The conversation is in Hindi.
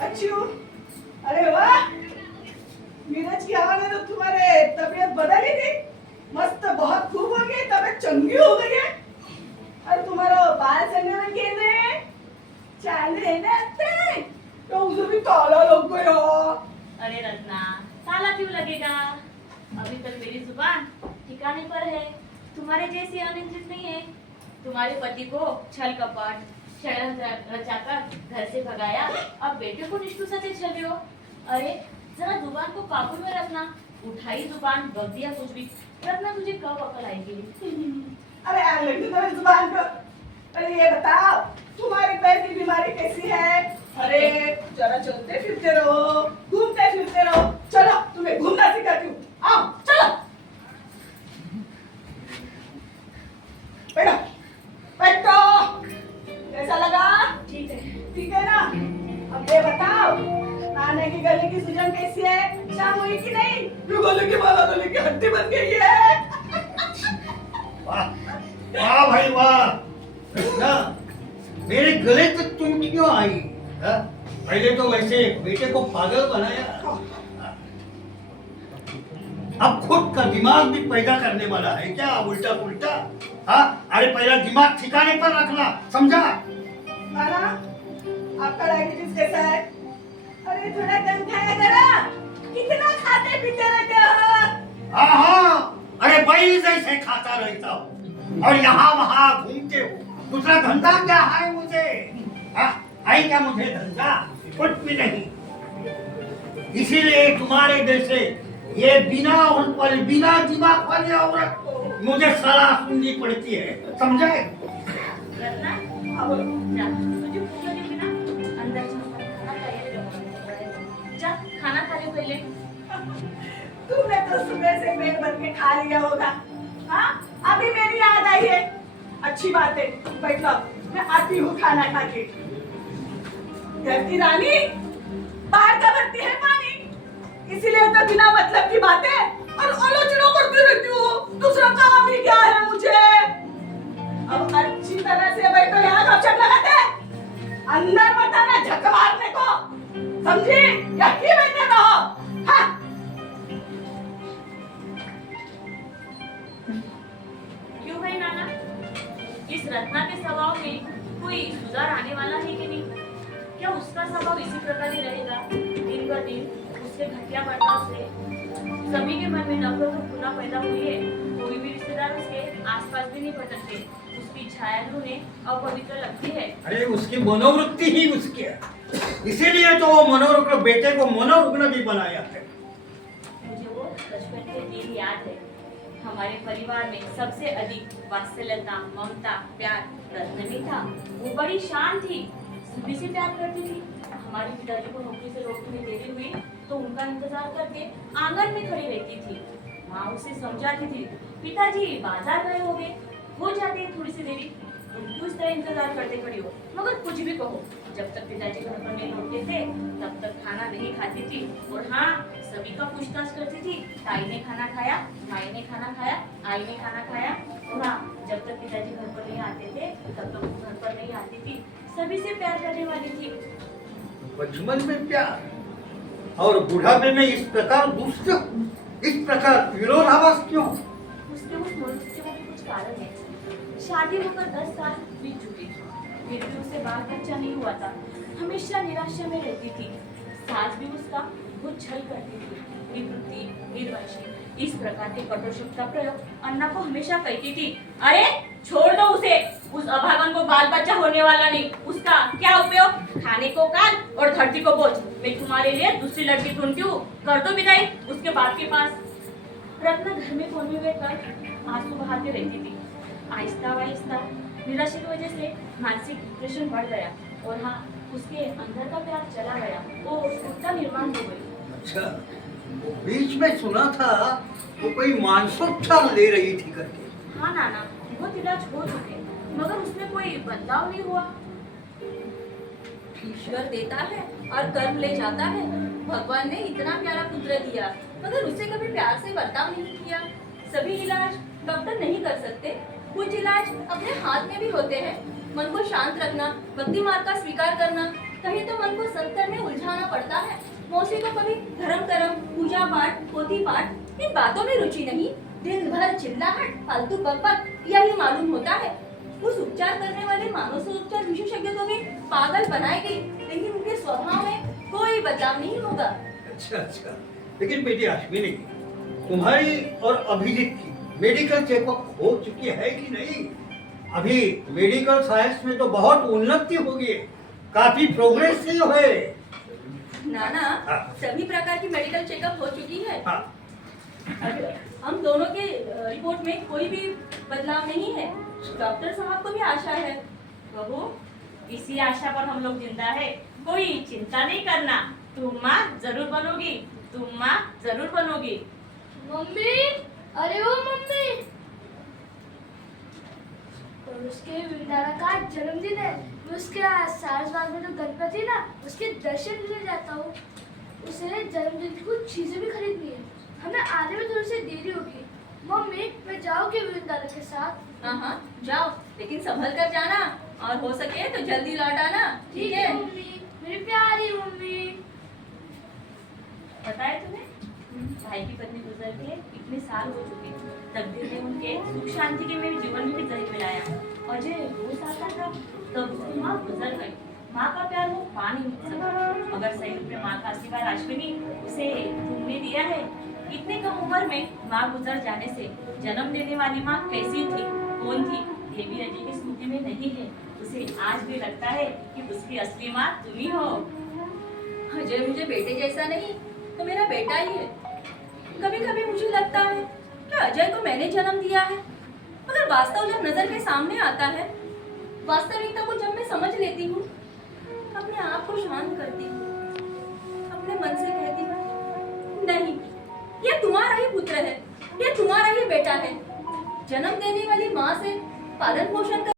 अच्छी हूँ। अरे वाह, नीरज की हवा ने तो तुम्हारे तबीयत बदल ही दी। मस्त, बहुत खूब हो गई, तबीयत चंगी हो गई है। अरे तुम्हारा बाल चलने में केंद्र चांद है ना अत्ते, तो उसे भी काला लग गया। अरे रत्ना, काला क्यों लगेगा? अभी तक मेरी जुबान ठिकाने पर है। तुम्हारे जैसी अनियंत्रित नहीं है। तुम्हारे पति को छल कपट षड्यंत्र रचाकर घर से भगाया, अब बेटे को निष्ठुर से छल रहे हो। अरे जरा जुबान को काबू में रखना। उठाई जुबान, बक दिया कुछ भी। रत्ना, तुझे कब अकल आएगी? अरे यार, लगी तुम्हारी जुबान को। अरे ये बताओ, तुम्हारे पैर की बीमारी कैसी है? अरे जरा चलते फिरते रहो, घूमते फिरते रहो। चलो, तुम्हें घूमना सिखाती हूँ। आओ चलो, बैठो बैठो। कैसा लगा? ठीक है। ठीक है ना? अब ये बताओ, नाने की गले की सूजन कैसी है? शाम हुई कि नहीं? जो गले की माला, गले की हड्डी बन गई है। वाह वाह भाई वाह। कृष्णा, मेरे गले तक तुम क्यों आई? हा? पहले तो वैसे बेटे को पागल बनाया, अब खुद का दिमाग भी पैदा करने वाला है क्या? उल्टा पुल्टा। हाँ, अरे पहला दिमाग ठिकाने पर रखना, समझा? नाना, आपका डायबिटीज कैसा है? अरे थोड़ा कम खाया करो, कितना खाते पीते रहते हो। हाँ हाँ, अरे भाई जैसे खाता रहता हूँ और यहाँ वहाँ घूमते हो। दूसरा धंधा क्या है मुझे? हाँ, है क्या मुझे धंधा? कुछ भी नहीं। इसीलिए तुम्हारे जैसे ये बिना उल्पल बिना दिमाग वाली औरत मुझे सलाह सुननी पड़ती है, समझे? रत्ना, अब जा, तुझे भूख लगी थी ना? अंदर जा, खाना तैयार रखो। जा, खाना खा ले पहले। तुमने तो सुबह से पेट भर के खा लिया होगा। हाँ, अभी मेरी याद आई है। अच्छी बात है, बैठ लो, मैं आती हूँ खाना खा के। घर की रानी बाहर का भरती है पानी, इसीलिए तो बिना मतलब की बातें और आलोचना करती रहती हूँ। दूसरा काम ही क्या है मुझे? अब अच्छी तरह से बैठो, यहाँ गपशप लगाते अंदर मत आना झक मारने को, समझी? यही बैठे रहो। हाँ, क्यों भाई नाना, इस रत्ना के स्वभाव में कोई सुधार आने वाला है कि नहीं? क्या उसका स्वभाव इसी प्रकार ही रहेगा? दिन ब दिन उसके घटिया बर्ताव से सभी के मन में नफरत और घृणा पैदा हुई है। कोई भी रिश्तेदार उसके आसपास भी नहीं भटकते। उसकी छाया उन्हें अपवित्र लगती है। अरे उसकी मनोवृत्ति ही उसकी है, इसीलिए तो वो मनोरुग्ण बेटे को मनोरुग्ण भी बनाया है। मुझे वो बचपन के दिन याद है। हमारे परिवार में सबसे अधिक वात्सल्यता, ममता, प्यार रत्न में था। वो बड़ी शांत थी, सभी से प्यार करती थी। हमारे पिताजी को नौकरी से रोकने में देरी हुई तो उनका इंतजार करके आंगन में खड़ी रहती थी। माँ उसे समझाती थी, पिताजी बाजार गए होंगे, हो जाते थोड़ी सी देरी, तुम क्यों इस तरह इंतजार करते खड़ी हो? मगर कुछ भी कहो, जब तक पिताजी घर पर नहीं लौटते थे तब तक खाना नहीं खाती थी। और हाँ, सभी का पूछताछ करती थी, ताई ने खाना खाया, माई ने खाना खाया, आई ने खाना खाया। और हाँ, जब तक पिताजी घर पर नहीं आते थे तब तक घर पर नहीं आती थी। सभी से प्यार करने वाली थी। बचपन में प्यार और बुढ़ापे में इस प्रकार दुष्ट, इस प्रकार विरोधाभास क्यों? उसके उस मनुष्य में भी कुछ कारण है। शादी होकर 10 साल बीत चुके थे, फिर भी उसे बाल बच्चा नहीं हुआ था। हमेशा निराशा में रहती थी। सास भी उसका बहुत छल करती थी, विकृति, निर्वंशी, इस प्रकार के कठोर शब्द का प्रयोग अन्ना को हमेशा कहती थी। अरे छोड़ दो उसे, उस अभागन को बाल बच्चा होने वाला नहीं, उसका क्या उपयोग? खाने को काल और धरती को बोझ। मैं तुम्हारे लिए दूसरी लड़की ढूंढती हूँ, कर दो विदाई उसके बाप के पास। रत्ना घर में कोने में बैठकर आंसू बहाते रहती थी। आहिस्ता आहिस्ता निराशा की वजह से मानसिक डिप्रेशन बढ़ गया और हाँ, उसके अंदर का प्यार चला गया, वो उत्सुकता निर्माण हो गई। अच्छा, वो बीच में सुना था वो कोई मानसोपचार ले रही थी करके। हाँ नाना, बहुत इलाज हो चुके मगर उसमें कोई बदलाव नहीं हुआ। ईश्वर देता है और कर्म ले जाता है। भगवान ने इतना प्यारा पुत्र दिया मगर उसे कभी प्यार से बर्ताव नहीं किया। सभी इलाज डॉक्टर नहीं कर सकते, कुछ इलाज अपने हाथ में भी होते हैं। मन को शांत रखना, भक्ति मार्ग का स्वीकार करना, कहीं कभी तो मन को सत्तर में उलझाना पड़ता है। मौसी को कभी धर्म कर्म, पूजा पाठ, पोथी पाठ, इन बातों में रुचि नहीं। दिन भर चिल्लाहट, फालतू बकबक यही मालूम होता है। उस उपचार करने वाले मानसोपचार विशेषज्ञ को भी पागल बनाएगी, लेकिन उनके स्वभाव में कोई बदलाव नहीं होगा। अच्छा अच्छा, लेकिन बेटी अश्विनी, तुम्हारी और अभिजीत की मेडिकल चेकअप हो चुकी है कि नहीं? अभी मेडिकल साइंस में तो बहुत उन्नति हो गई है, काफी प्रोग्रेसिव है। नाना, हाँ। सभी प्रकार की मेडिकल चेकअप हो चुकी है। हाँ, हम दोनों के रिपोर्ट में कोई भी बदलाव नहीं है। डॉक्टर साहब को भी आशा है। बहू, इसी आशा पर हम लोग जिंदा है। कोई चिंता नहीं करना, तुम माँ जरूर बनोगी, तुम माँ जरूर बनोगी। मम्मी, अरे वो मम्मी, और उसके विंदारा का जन्मदिन है। मैं उसके सारसबाग में जो गणपति ना, उसके दर्शन लेने जाता हूँ। उसे जन्मदिन की कुछ चीजें भी खरीदनी है। हमें आने में थोड़ी सी देरी होगी। मम्मी, मैं जाऊँगी विंदारा के साथ। हाँ हाँ, जाओ, लेकिन संभल कर जाना, और हो सके तो जल्दी लौट आना। ठीक है मम्मी, मेरी प्यारी मम्मी। पता है तुम्हें, भाई की पत्नी गुजर के इतने साल हो चुके, तकदीर ने उनके सुख शांति के मेरे जीवन में भी जहर मिलाया। और जब 2 साल का था तब उसकी माँ गुजर गई। माँ का प्यार वो पा नहीं सका, मगर सही रूप में माँ का आशीर्वाद अश्विनी उसे तुमने दिया है। इतने कम उम्र में माँ गुजर जाने से जन्म देने वाली माँ कैसी थी, कौन थी, देवी रजी की स्मृति में नहीं है। उसे आज भी लगता है कि उसकी असली माँ तुम ही हो। अजय मुझे बेटे जैसा नहीं तो मेरा बेटा ही है। कभी कभी मुझे लगता है कि अजय को मैंने जन्म दिया है, मगर वास्तव जब नजर के सामने आता है, वास्तविकता को जब मैं समझ लेती हूँ, अपने आप को शांत करती हूँ, अपने मन से कहती हूँ, नहीं, ये तुम्हारा ही पुत्र है, ये तुम्हारा ही बेटा है। जन्म देने वाली माँ से पालन पोषण